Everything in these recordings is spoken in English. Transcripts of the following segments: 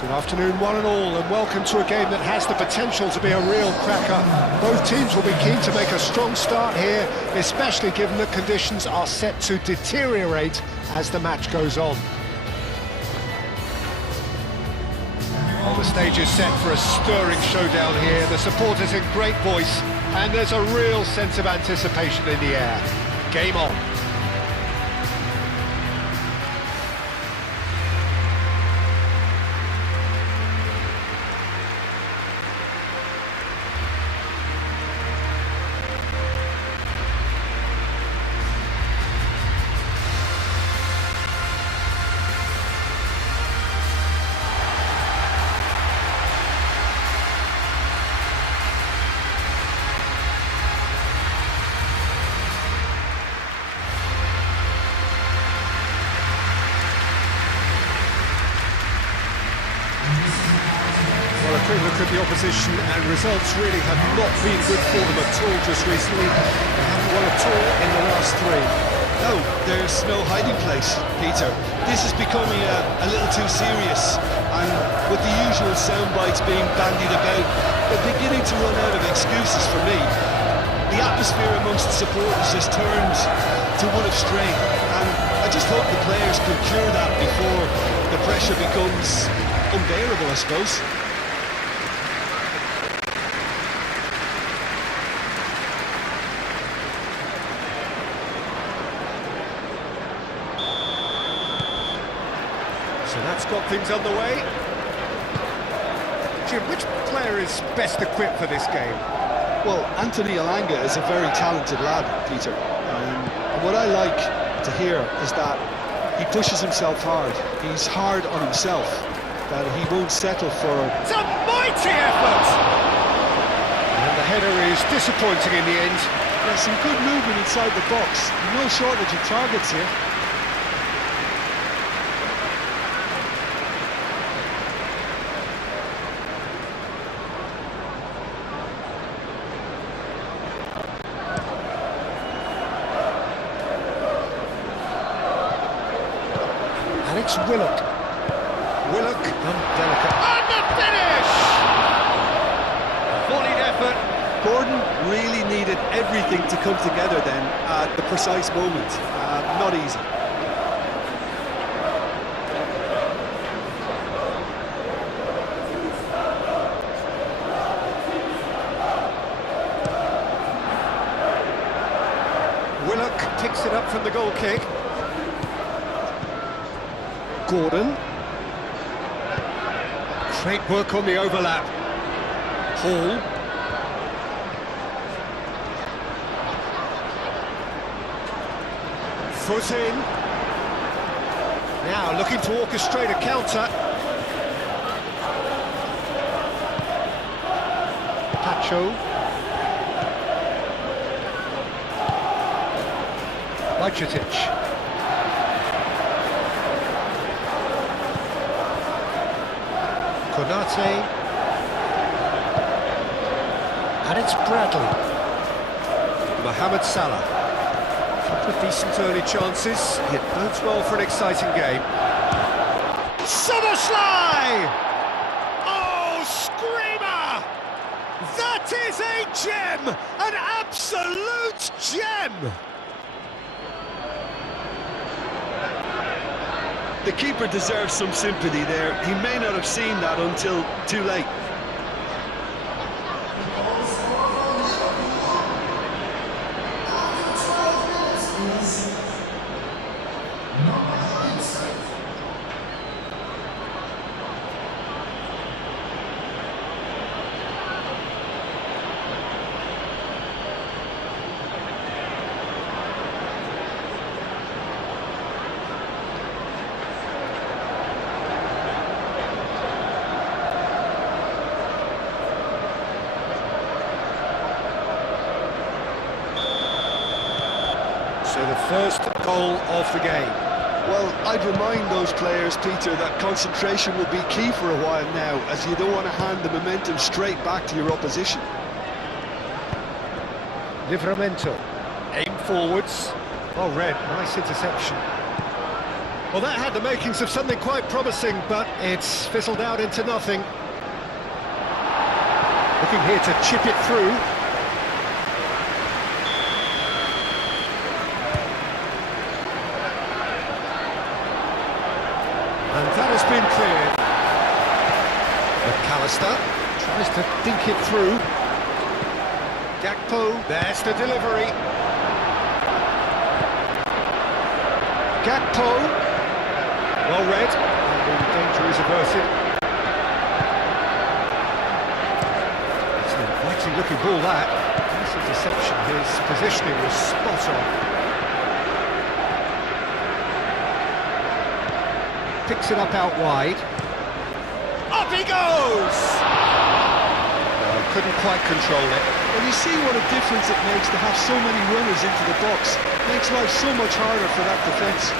Good afternoon, one and all, and welcome to a game that has the potential to be a real cracker. Both teams will be keen to make a strong start here, especially given that conditions are set to deteriorate as the match goes on. Well, the stage is set for a stirring showdown here. The supporters in great voice, and there's a real sense of anticipation in the air. Game on. Well, a quick look at the opposition, and results really have not been good for them at all just recently. They haven't won at all in the last three. No, there's no hiding place, Peter. This is becoming a little too serious, and with the usual sound bites being bandied about, they're beginning to run out of excuses for me. The atmosphere amongst the supporters has turned to one of strain, and I just hope the players can cure that before the pressure becomes unbearable, I suppose. So that's got things underway. Jim, which player is best equipped for this game? Well, Anthony Elanga is a very talented lad, Peter. And what I like to hear is that he pushes himself hard. He's hard on himself, that he won't settle for... It's a mighty effort! And the header is disappointing in the end. There's some good movement inside the box. No shortage of targets here. And it's Willock. Willock, delicate. And the finish! Volleyed effort. Gordon really needed everything to come together then at the precise moment. Not easy. Willock picks it up from the goal kick. Gordon. Great work on the overlap. Hall. Foot in. Now looking to orchestrate a counter. Pacho. Bajcetic. Konate, and it's Bradley. Mohamed Salah. Couple of decent early chances. It bodes well for an exciting game. Somerslide! Oh, screamer! That is a gem! An absolute gem! The keeper deserves some sympathy there. He may not have seen that until too late. So the first goal of the game. Well, I'd remind those players, Peter, that concentration will be key for a while now, as you don't want to hand the momentum straight back to your opposition. Livramento. Aim forwards. Well read, nice interception. Well, that had the makings of something quite promising, but it's fizzled out into nothing. Looking here to chip it through. And that has been cleared. McAllister tries to dink it through. Gakpo, there's the delivery. Gakpo, well read, and the danger is averted. It's an inviting looking ball, that. Nice interception, his positioning was spot on. Picks it up out wide. Up he goes! Couldn't quite control it. Well, you see what a difference it makes to have so many runners into the box. Makes life so much harder for that defence.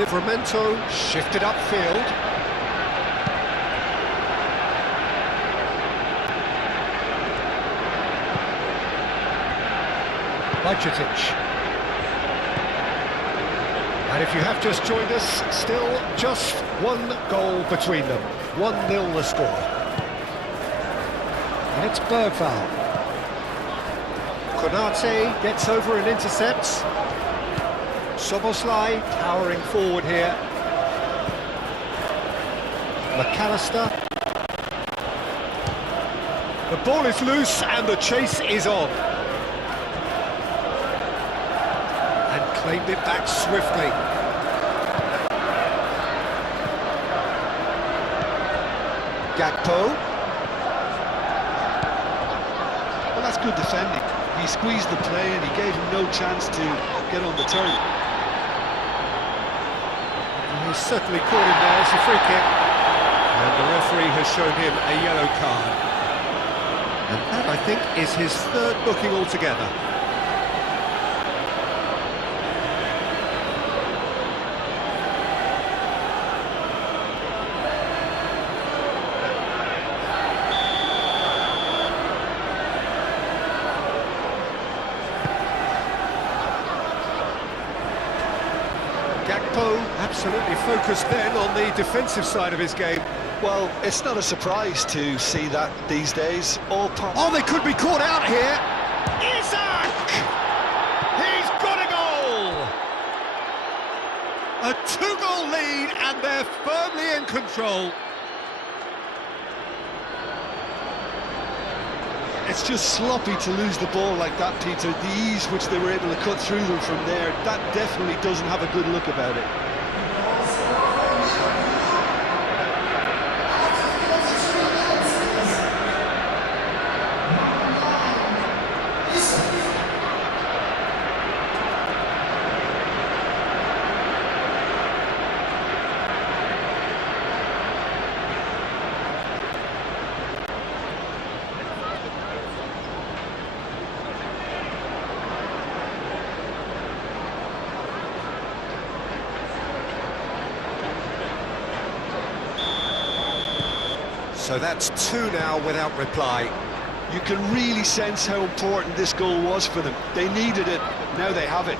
Livramento shifted upfield. Budgetic. And if you have just joined us, still just one goal between them. 1-0 the score. And it's Bergvall. Konate gets over and intercepts. Szoboszlai towering forward here. McAllister. The ball is loose and the chase is on. Claimed it back swiftly. Gakpo. Well, that's good defending. He squeezed the play and he gave him no chance to get on the turn. He's certainly caught him there as a free kick. And the referee has shown him a yellow card. And that, I think, is his third booking altogether. Gakpo absolutely focused then on the defensive side of his game. Well, it's not a surprise to see that these days. Oh, they could be caught out here. Isak! He's got a goal! A 2-goal lead and they're firmly in control. It's just sloppy to lose the ball like that, Peter. The ease which they were able to cut through them from there, that definitely doesn't have a good look about it. So that's 2 now without reply. You can really sense how important this goal was for them. They needed it, now they have it.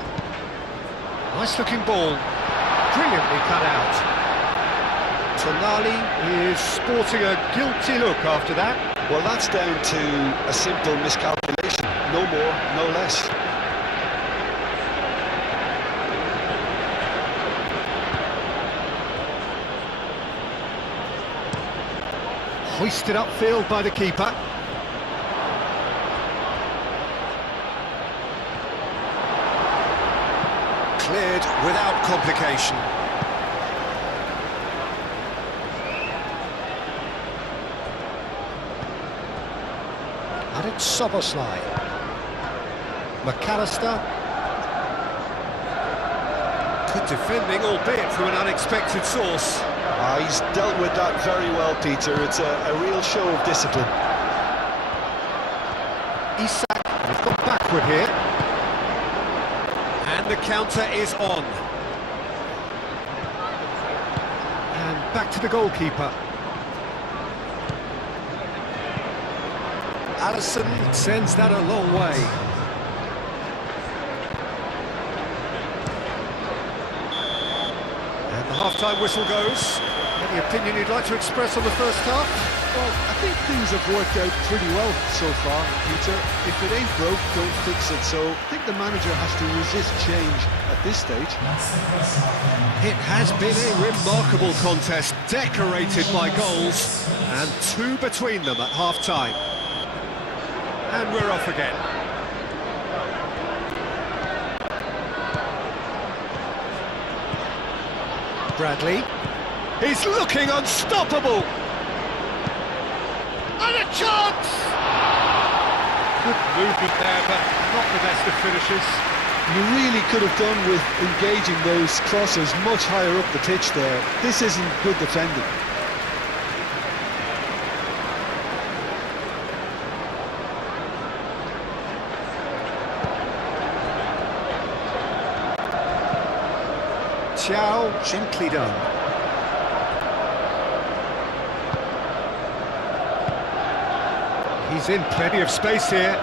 Nice looking ball, brilliantly cut out. Tonali is sporting a guilty look after that. Well, that's down to a simple miscalculation, no more, no less. Hoisted upfield by the keeper. Cleared without complication. And it's Szoboszlai. McAllister. Good defending, albeit from an unexpected source. He's dealt with that very well, Peter. It's a real show of discipline. Isak has gone backward here. And the counter is on. And back to the goalkeeper. Allison sends that a long way. And the half-time whistle goes. Any opinion you'd like to express on the first half? Well, I think things have worked out pretty well so far, Peter. If it ain't broke, don't fix it. So I think the manager has to resist change at this stage. It has been a remarkable contest, decorated by goals, and two between them at half-time. And we're off again. Bradley. He's looking unstoppable! And a chance! Good movement there, but not the best of finishes. You really could have done with engaging those crosses much higher up the pitch there. This isn't good defending. Chow, gently done. He's in plenty of space here.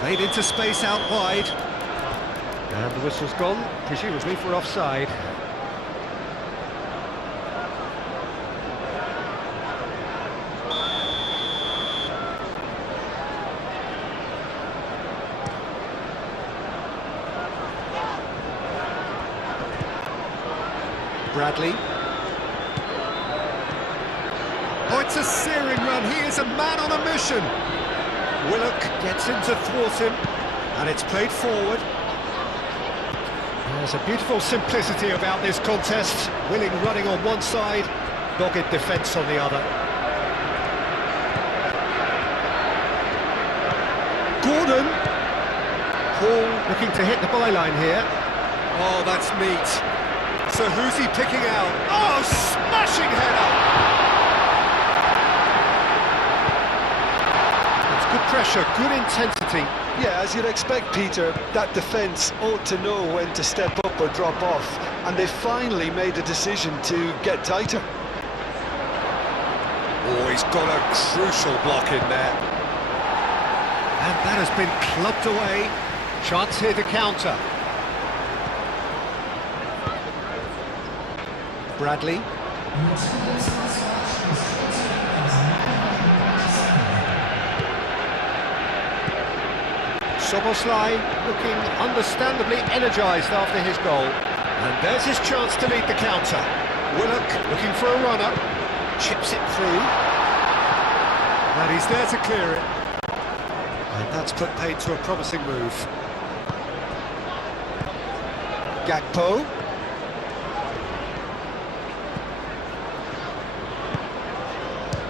Played into space out wide. And the whistle's gone, presumably for offside. Bradley. Oh, it's a searing run. He is a man on a mission. Willock gets in to thwart him, and it's played forward. There's a beautiful simplicity about this contest. Willing running on one side, dogged defence on the other. Gordon. Paul looking to hit the byline here. Oh, that's neat. So who's he picking out? Oh, smashing header! It's good pressure, good intensity. Yeah, as you'd expect, Peter, that defence ought to know when to step up or drop off, and they finally made the decision to get tighter. Oh, he's got a crucial block in there. And that has been clubbed away. Chance here to counter. Bradley. Soboslai looking understandably energised after his goal. And there's his chance to lead the counter. Willock looking for a runner. Chips it through. And he's there to clear it. And that's put paid to a promising move. Gakpo.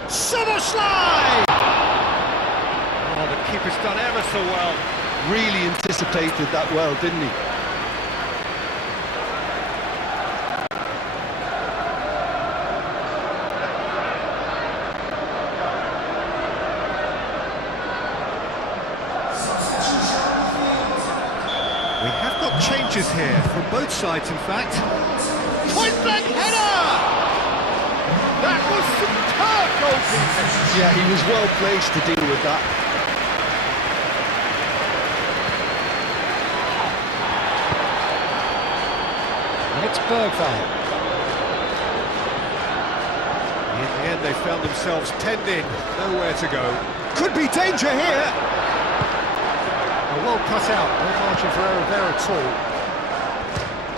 Soboslai! Oh, the keeper's done ever so well. Really anticipated that well, didn't he? We have got changes here from both sides, in fact. Point-blank header! That was superb goalkeeping! Yeah, he was well placed to deal with that. And it's Bergvall. In the end, they found themselves penned in, nowhere to go. Could be danger here! Well cut out, no margin for error there at all.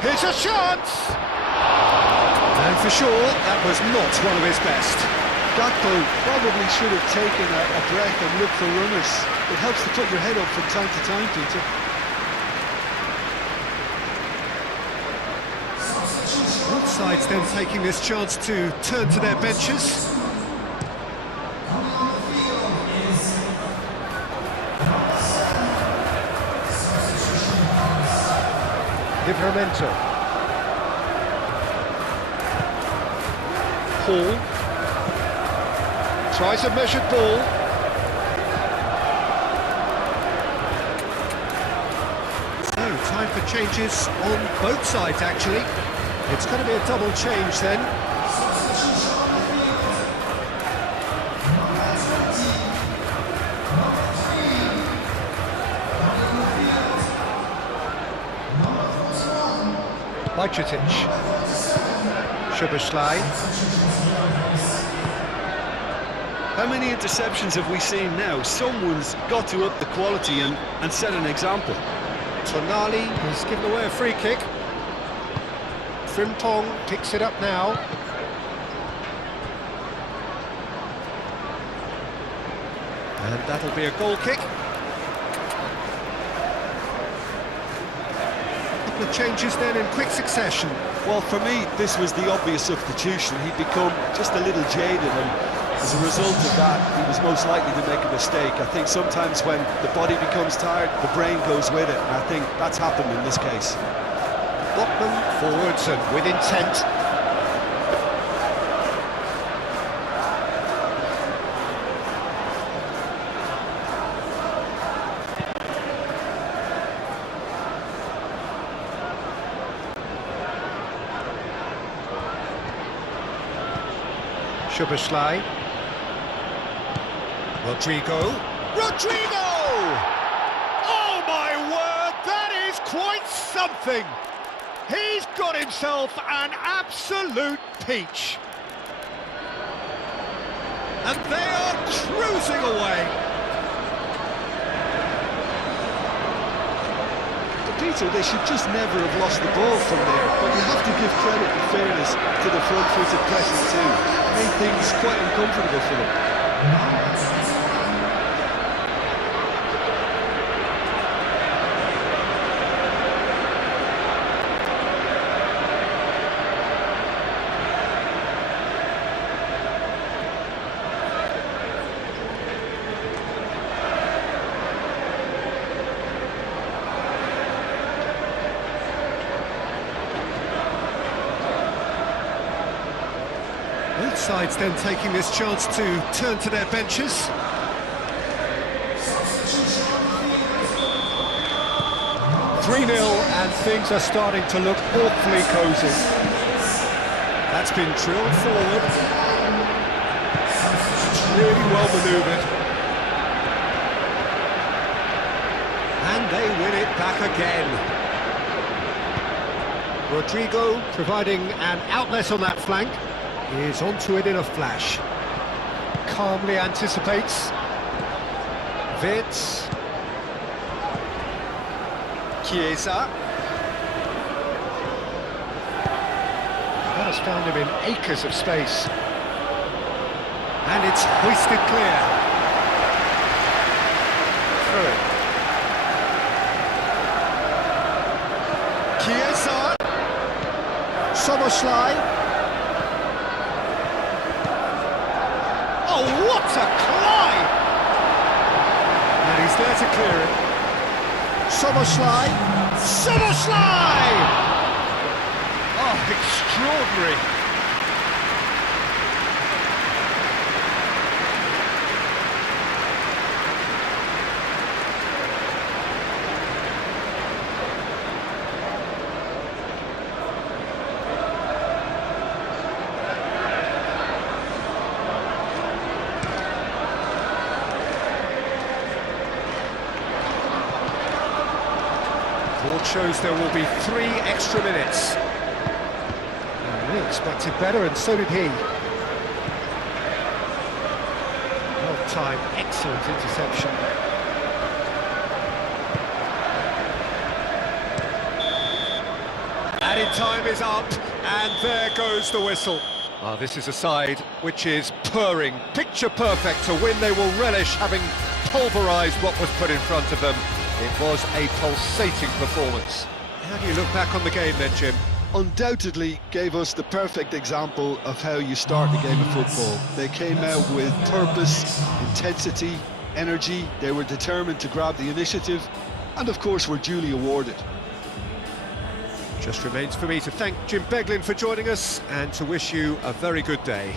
Here's a chance! And for sure, that was not one of his best. Gakpo probably should have taken a breath and looked for runners. It helps to put your head up from time to time, Peter. Both sides then taking this chance to turn to their benches. Livramento. Paul tries a measured ball. So, time for changes on both sides, actually. It's going to be a double change then. Bajcetic. Szoboszlai. How many interceptions have we seen now? Someone's got to up the quality and set an example. Tonali has given away a free kick. Frimpong picks it up now. And that'll be a goal kick. Couple of changes then in quick succession. Well, for me, this was the obvious substitution. He'd become just a little jaded, and as a result of that, he was most likely to make a mistake. I think sometimes when the body becomes tired, the brain goes with it, and I think that's happened in this case. Botman forwards and with intent. Szoboszlai. Rodrigo. Oh my word, that is quite something! He's got himself an absolute peach. And they are cruising away. Peter, they should just never have lost the ball from there, but you have to give credit and fairness to the front-footed pressing too. Made things quite uncomfortable for them. Both sides then taking this chance to turn to their benches. (3-0) and things are starting to look awfully cosy. That's been drilled forward. It's really well manoeuvred. And they win it back again. Rodrigo providing an outlet on that flank. Is onto it in a flash. Calmly anticipates. Wirtz. Chiesa. That has found him in acres of space. And it's hoisted clear. Through it. Chiesa. Szoboszlai. Oh, what a climb! And he's there to clear it. Szoboszlai! Oh, extraordinary! Board shows there will be 3 extra minutes. We expected better, and so did he. Well-timed, excellent interception. Added time is up, and there goes the whistle. Ah, this is a side which is purring, picture perfect to win. They will relish having pulverised what was put in front of them. It was a pulsating performance. How do you look back on the game then, Jim? Undoubtedly gave us the perfect example of how you start a game of football. They came out with purpose, intensity, energy. They were determined to grab the initiative, and of course were duly awarded. Just remains for me to thank Jim Beglin for joining us and to wish you a very good day.